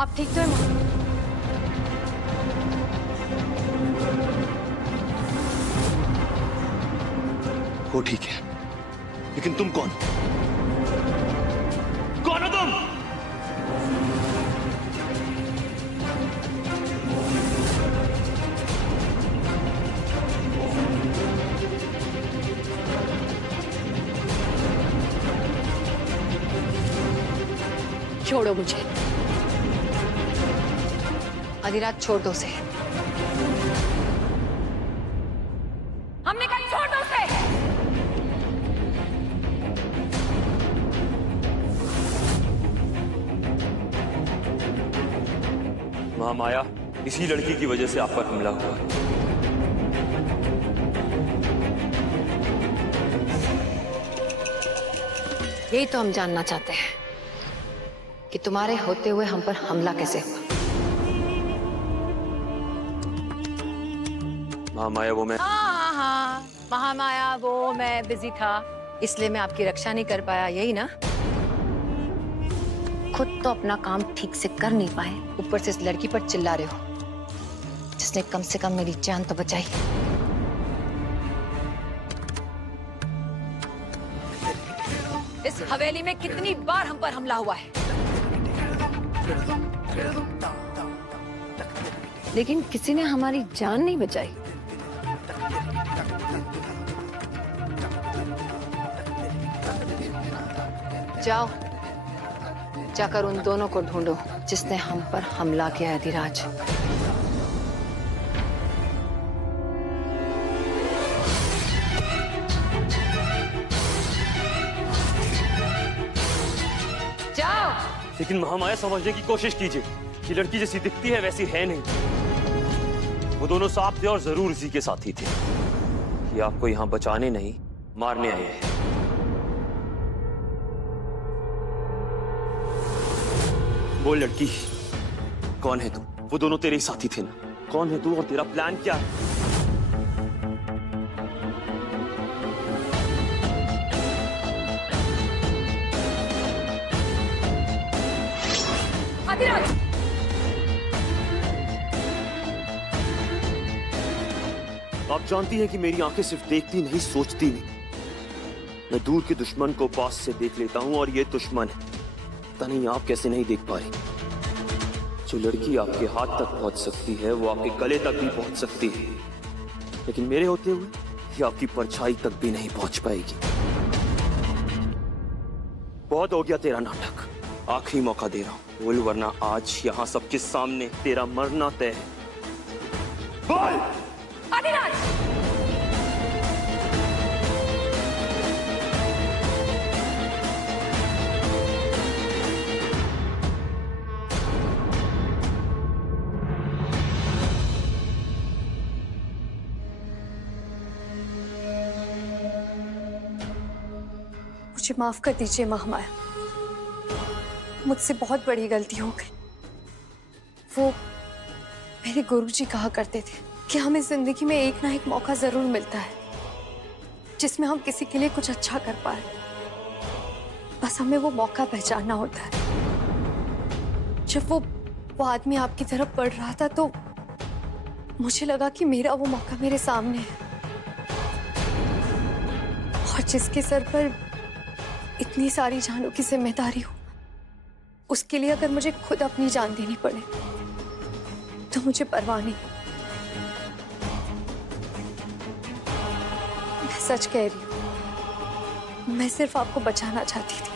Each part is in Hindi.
आप ठीक तो है माँ? वो ठीक है, लेकिन तुम कौन? कौन हो तुम? छोड़ो मुझे। अधिराज छोड़ दो उसे। हमने कहा छोड़ दो उसे। महामाया, इसी लड़की की वजह से आप पर हमला हुआ। यही तो हम जानना चाहते हैं कि तुम्हारे होते हुए हम पर हमला कैसे हुआ। महामाया, वो मैं हाँ, महामाया, वो मैं बिजी था, इसलिए मैं आपकी रक्षा नहीं कर पाया, यही ना? खुद तो अपना काम ठीक से कर नहीं पाए, ऊपर से इस लड़की पर चिल्ला रहे हो, जिसने कम से कम मेरी जान तो बचाई। इस हवेली में कितनी बार हम पर हमला हुआ है, लेकिन किसी ने हमारी जान नहीं बचाई। जाओ, जाकर उन दोनों को ढूंढो जिसने हम पर हमला किया है। अधिराज, जाओ। लेकिन महामाया, समझने की कोशिश कीजिए, ये लड़की जैसी दिखती है वैसी है नहीं। वो दोनों साथ थे और जरूर इसी के साथी थे। ये आपको यहाँ बचाने नहीं, मारने आए हैं। बोल लड़की, कौन है तू? वो दोनों तेरे ही साथी थे ना? कौन है तू और तेरा प्लान क्या है? अधिराज, आप जानती हैं कि मेरी आंखें सिर्फ देखती नहीं, सोचती नहीं। मैं दूर के दुश्मन को पास से देख लेता हूं, और ये दुश्मन है। पता नहीं आप कैसे नहीं देख पा रही। जो लड़की आपके हाथ तक पहुंच सकती है, वो आपके गले तक भी पहुंच सकती है, लेकिन मेरे होते हुए ये आपकी परछाई तक भी नहीं पहुंच पाएगी। बहुत हो गया तेरा नाटक, आखिरी मौका दे रहा हूं, बोल, वरना आज यहां सबके सामने तेरा मरना तय है। बोल। अधिराज, मुझे माफ कर दीजिए महामाया, मुझसे बहुत बड़ी गलती हो गई। वो मेरे गुरुजी कहा करते थे कि हमें जिंदगी में एक ना एक मौका जरूर मिलता है जिसमें हम किसी के लिए कुछ अच्छा कर पाए। बस हमें वो मौका पहचानना होता है। जब वो आदमी आपकी तरफ बढ़ रहा था तो मुझे लगा कि मेरा वो मौका मेरे सामने है, और जिसके सर पर इतनी सारी जानों की जिम्मेदारी हो, उसके लिए अगर मुझे खुद अपनी जान देनी पड़े तो मुझे परवाह नहीं। मैं सच कह रही हूं, मैं सिर्फ आपको बचाना चाहती थी,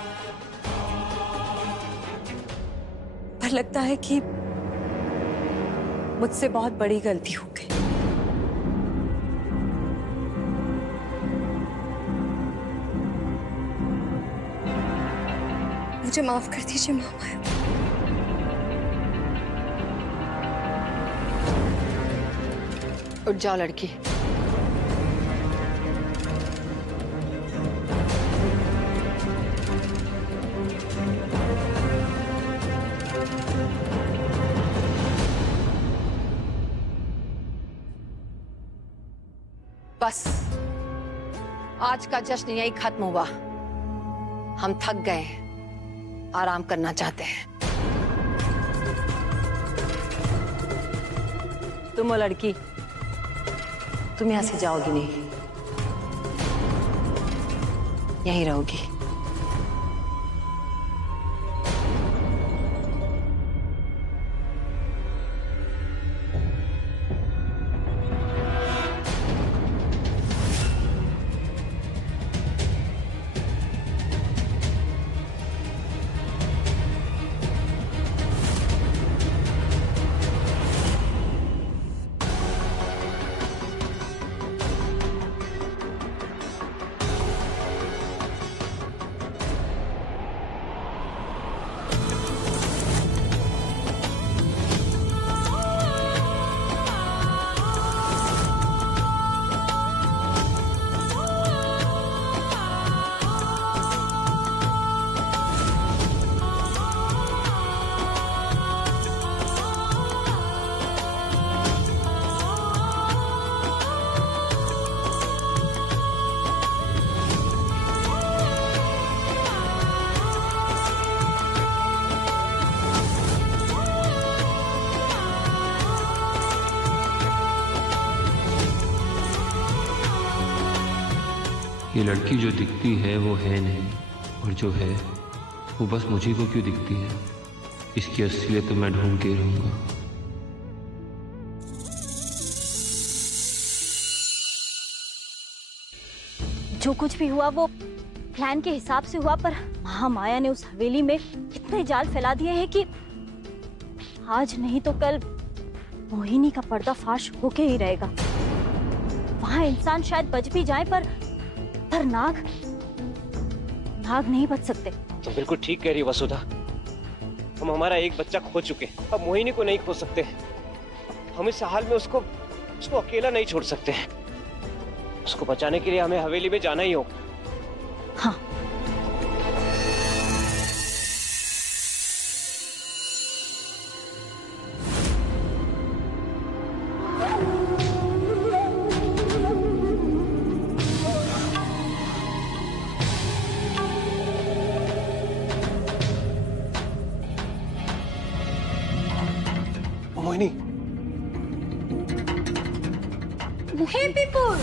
पर लगता है कि मुझसे बहुत बड़ी गलती हो गई। मुझे माफ कर दीजिए महामाया। उठ जाओ लड़की। बस आज का जश्न यही खत्म हुआ। हम थक गए, आराम करना चाहते हैं। तुम वो लड़की, तुम यहाँ से जाओगी नहीं, यहीं रहोगी। ये लड़की जो दिखती है वो है नहीं, और जो है वो बस मुझे को क्यों दिखती है, इसकी असलियत तो मैं ढूंढ के रहूंगा। जो कुछ भी हुआ वो प्लान के हिसाब से हुआ, पर महामाया ने उस हवेली में इतने जाल फैला दिए हैं कि आज नहीं तो कल मोहिनी का पर्दाफाश होके ही रहेगा। वहां इंसान शायद बच भी जाए, पर नाग नहीं बच सकते। तुम बिल्कुल ठीक कह रही हो वसुधा। हम हमारा एक बच्चा खो चुके, अब मोहिनी को नहीं खो सकते। हम इस हाल में उसको अकेला नहीं छोड़ सकते। उसको बचाने के लिए हमें हवेली में जाना ही होगा। हाँ, मोहिनी। Hey people!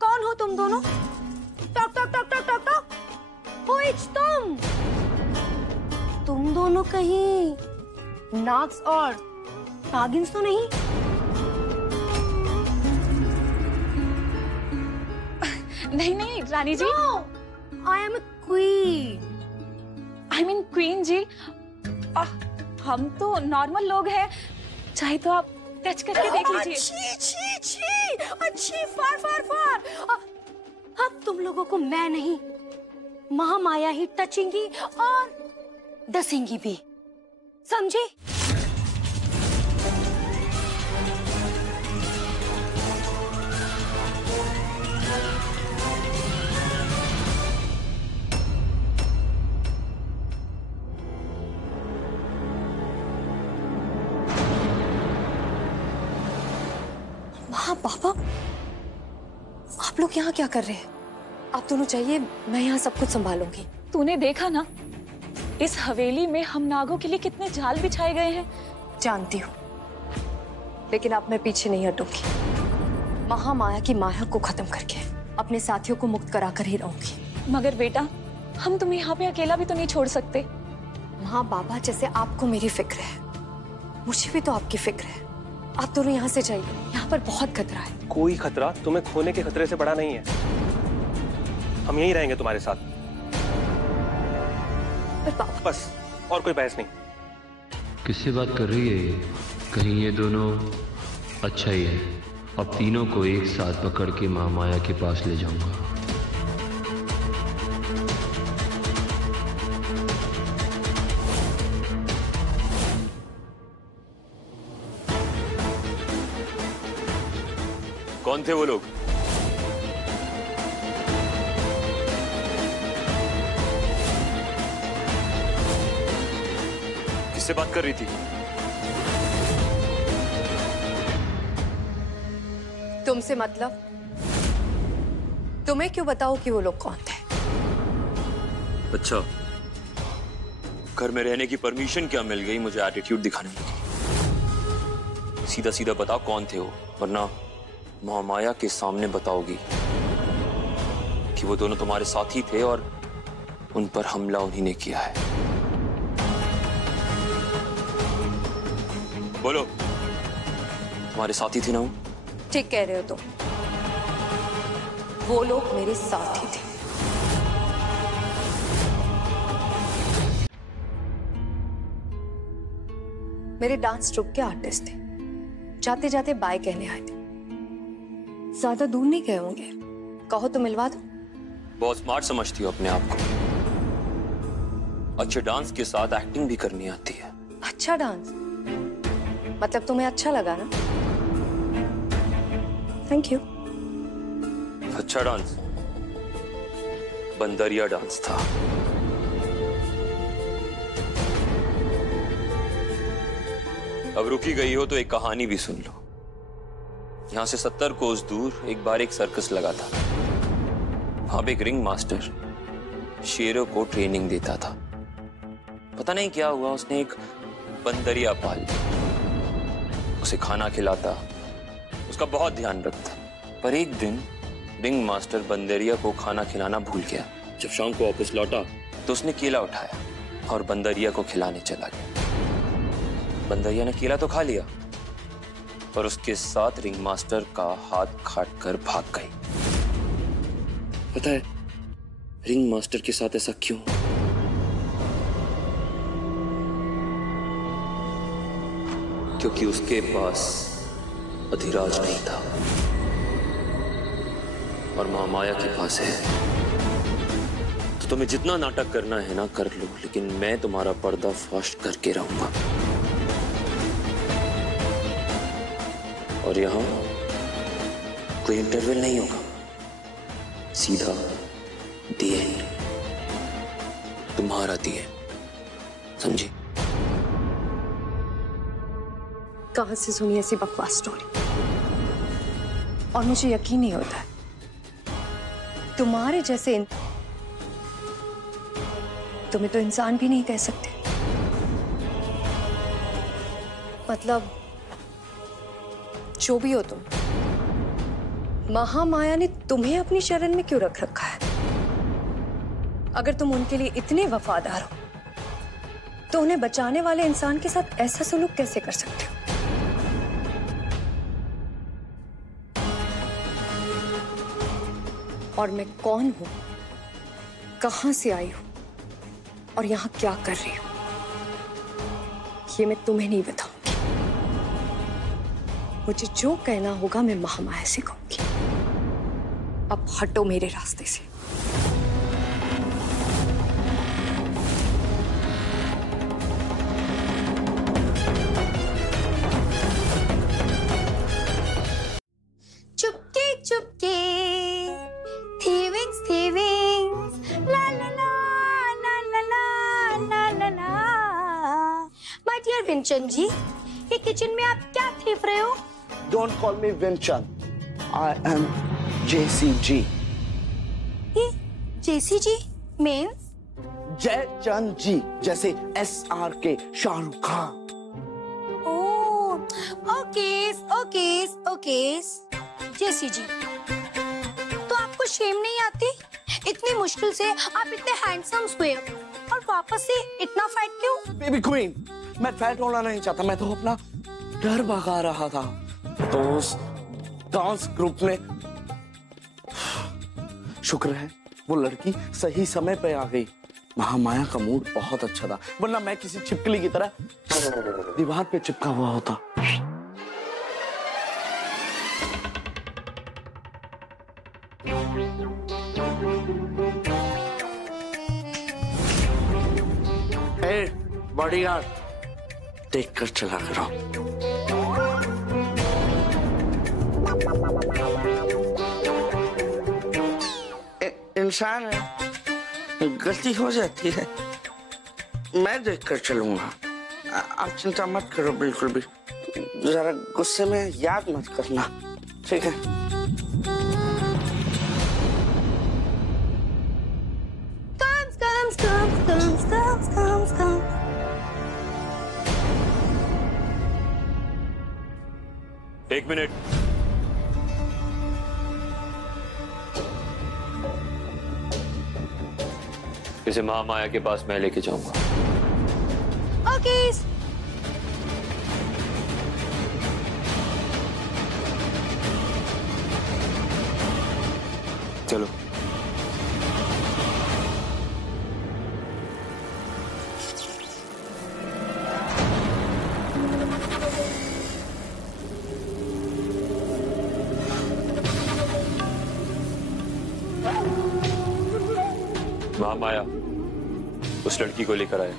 कौन हो तुम दोनों? Talk talk talk talk talk talk. Who is तुम दोनों कहीं नाग्स और नागिन्स तो नहीं? नहीं नहीं रानी जी, I am a queen. I mean queen जी। हम तो नॉर्मल लोग हैं, चाहे तो आप टच करके देख लीजिए। अच्छी फार फार फार। अब तुम लोगों को मैं नहीं, महामाया ही टचेंगी और दसेंगी भी, समझे? हाँ पापा, आप लोग यहाँ क्या कर रहे हैं? आप दोनों चाहिए, मैं यहाँ सब कुछ संभालूंगी। तूने देखा ना इस हवेली में हम नागों के लिए कितने जाल बिछाए गए हैं। जानती हूँ, लेकिन अब मैं पीछे नहीं हटूंगी। महामाया की माया को खत्म करके अपने साथियों को मुक्त कराकर ही रहूंगी। मगर बेटा, हम तुम्हें यहाँ पे अकेला भी तो नहीं छोड़ सकते। माँ बाबा जैसे आपको मेरी फिक्र है, मुझे भी तो आपकी फिक्र है। आप दोनों यहाँ से जाइए, यहाँ पर बहुत खतरा है। कोई खतरा तुम्हें खोने के खतरे से बड़ा नहीं है। हम यहीं रहेंगे तुम्हारे साथ। पर पापा, बस, और कोई बहस नहीं। किससे बात कर रही है ये? कहीं ये दोनों अच्छा ही है। अब तीनों को एक साथ पकड़ के महामाया के पास ले जाऊंगा। कौन थे वो लोग? किससे बात कर रही थी? तुमसे मतलब? तुम्हें क्यों बताओ कि वो लोग कौन थे? अच्छा, घर में रहने की परमिशन क्या मिल गई मुझे एटीट्यूड दिखाने लगी? सीधा सीधा बताओ कौन थे वो, वरना महामाया के सामने बताओगी कि वो दोनों तुम्हारे साथी थे और उन पर हमला उन्हीं ने किया है। बोलो, तुम्हारे साथी थे ना वो? ठीक कह रहे हो तुम, वो लोग मेरे साथी थे। मेरे डांस ट्रुप के आर्टिस्ट थे, जाते जाते बाय कहने आए थे। ज्यादा दूर नहीं गए होंगे, कहो तो मिलवा दो। बहुत स्मार्ट समझती हो अपने आप को। अच्छे डांस के साथ एक्टिंग भी करनी आती है। अच्छा डांस मतलब तुम्हें अच्छा लगा ना? Thank you. अच्छा डांस बंदरिया डांस था। अब रुकी गई हो तो एक कहानी भी सुन लो। यहां से 70 कोस दूर एक बार एक सर्कस लगा था। वहां पे एक रिंग मास्टर शेरों को ट्रेनिंग देता था। पता नहीं क्या हुआ, उसने एक बंदरिया पाल लिया। उसे खाना खिलाता, उसका बहुत ध्यान रखता। पर एक दिन रिंग मास्टर बंदरिया को खाना खिलाना भूल गया। जब शाम को वापस लौटा तो उसने केला उठाया और बंदरिया को खिलाने चला गया। बंदरिया ने केला तो खा लिया, पर उसके साथ रिंग मास्टर का हाथ काट कर भाग गई। पता है रिंग मास्टर के साथ ऐसा क्यों? क्योंकि उसके पास अधिराज नहीं था और महामाया के पास है। तो तुम्हें जितना नाटक करना है ना कर लो, लेकिन मैं तुम्हारा पर्दाफाश करके रहूंगा। और यहां कोई इंटरवल नहीं होगा, सीधा दी एंड, तुम्हारा दी एंड, समझी? कहां से सुनी ऐसी बकवास स्टोरी? और मुझे यकीन नहीं होता है तुम्हारे जैसे तुम्हें तो इंसान भी नहीं कह सकते। मतलब जो भी हो तुम, महामाया ने तुम्हें अपनी शरण में क्यों रख रखा है? अगर तुम उनके लिए इतने वफादार हो तो उन्हें बचाने वाले इंसान के साथ ऐसा सलूक कैसे कर सकते हो? और मैं कौन हूं, कहां से आई हूं और यहां क्या कर रही हूं, ये मैं तुम्हें नहीं बताऊंगी। मुझे जो कहना होगा मैं महामाया से कहूंगी। अब हटो मेरे रास्ते से। चुपके चुपके थीविंग्स थीविंग्स ला ला ला ला ला ला ला ला ला। माय डियर विंचन जी, ये किचन में आप क्या थीफ रहे हो? Don't call me Vinchan. I am JCG. ये JCG means? जय चंद जी, जैसे SRK शाहरुख खान। ओह, ओकेस। JCG, तो आपको शेम नहीं आती? इतनी मुश्किल से आप इतने हैंडसम हुए और वापस से इतना फैट क्यों? बेबी क्वीन, मैं फैट होना नहीं चाहता, मैं तो अपना डर भगा रहा था। तो उस डांस ग्रुप में शुक्र है वो लड़की सही समय पे आ गई। महामाया का मूड बहुत अच्छा था, वरना मैं किसी छिपकली की तरह दीवार पे चिपका हुआ होता। बॉडीगार्ड, देख कर चला करो। इंसान है, गलती हो जाती है, मैं देख कर चलूंगा। आप चिंता मत करो बिल्कुल भी। जरा गुस्से में याद मत करना, ठीक है? कम्स एक मिनट। इसे महामाया के पास मैं लेके जाऊंगा। ओके। चलो। महामाया उस लड़की को लेकर आए।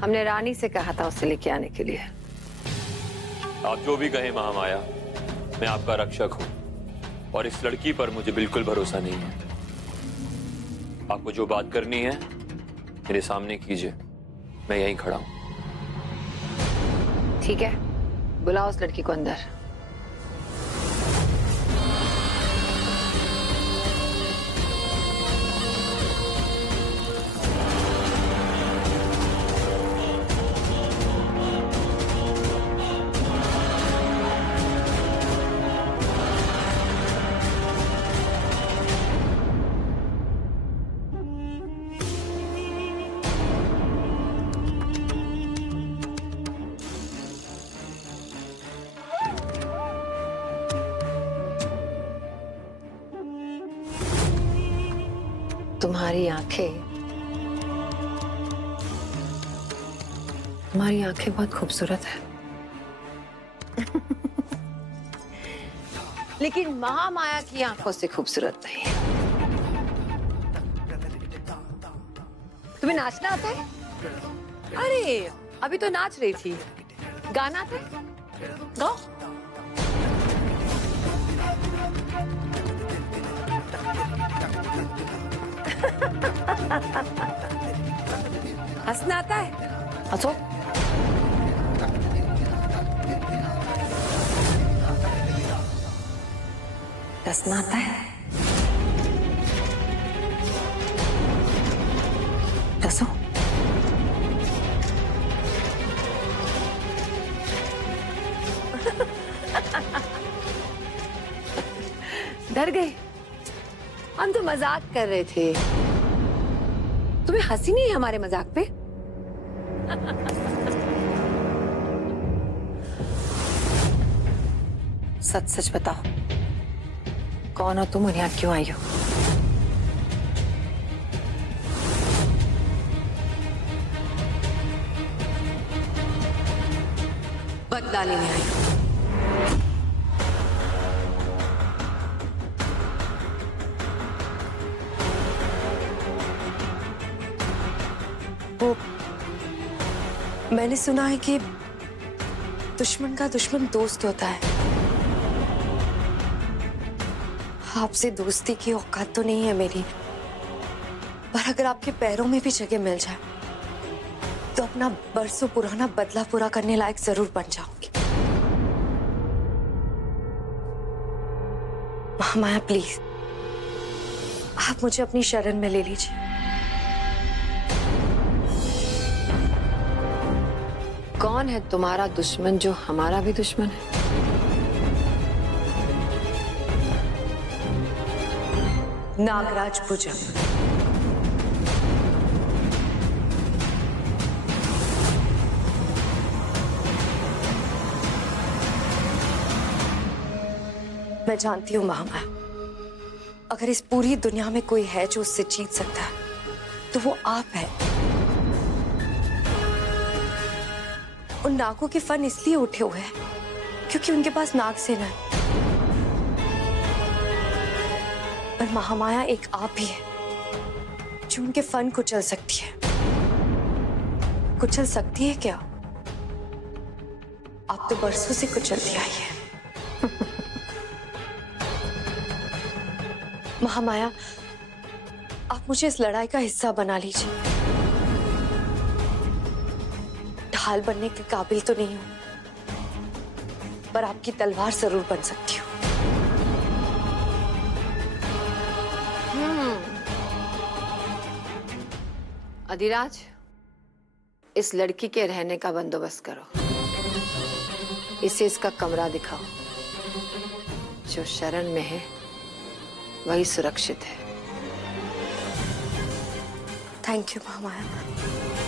हमने रानी से कहा था उसे लेके आने के लिए। आप जो भी कहें महामाया, मैं आपका रक्षक हूं और इस लड़की पर मुझे बिल्कुल भरोसा नहीं है। आपको जो बात करनी है मेरे सामने कीजिए, मैं यहीं खड़ा हूं। ठीक है, बुलाओ उस लड़की को अंदर। तुम्हारी आंखें बहुत खूबसूरत है। लेकिन महामाया की आंखों से खूबसूरत नहीं है। तुम्हें नाचना आता है? अरे अभी तो नाच रही थी। गाना आता है? गाओ। हंसना आता है? हंसो। हंसना आता है? हंसो। डर गए? हम तो मजाक कर रहे थे। तुम्हें हंसी नहीं है हमारे मजाक पे? सच सच बताओ, कौन हो तुम और यहाँ क्यों आई हो? बदला लेने आई हो। मैंने सुना है कि दुश्मन का दुश्मन दोस्त होता है। आपसे दोस्ती की औकात तो नहीं है मेरी, पर अगर आपके पैरों में भी जगह मिल जाए तो अपना बरसों पुराना बदला पूरा करने लायक जरूर बन जाऊंगी। महामाया प्लीज, आप मुझे अपनी शरण में ले लीजिए। कौन है तुम्हारा दुश्मन जो हमारा भी दुश्मन है? नागराज भुजंग। मैं जानती हूँ महामाया, अगर इस पूरी दुनिया में कोई है जो उससे जीत सकता है तो वो आप है। उन नागों के फन इसलिए उठे हुए हैं क्योंकि उनके पास नाग सेना है, पर महामाया एक आप ही है जो उनके फन कुचल सकती है। कुचल सकती है क्या? आप तो बरसों से कुचलती आई है। महामाया, आप मुझे इस लड़ाई का हिस्सा बना लीजिए। ढाल बनने के काबिल तो नहीं हूं, पर आपकी तलवार जरूर बन सकती हूँ। अधिराज, इस लड़की के रहने का बंदोबस्त करो। इसे इसका कमरा दिखाओ। जो शरण में है वही सुरक्षित है। Thank you Mahamaya ma'am.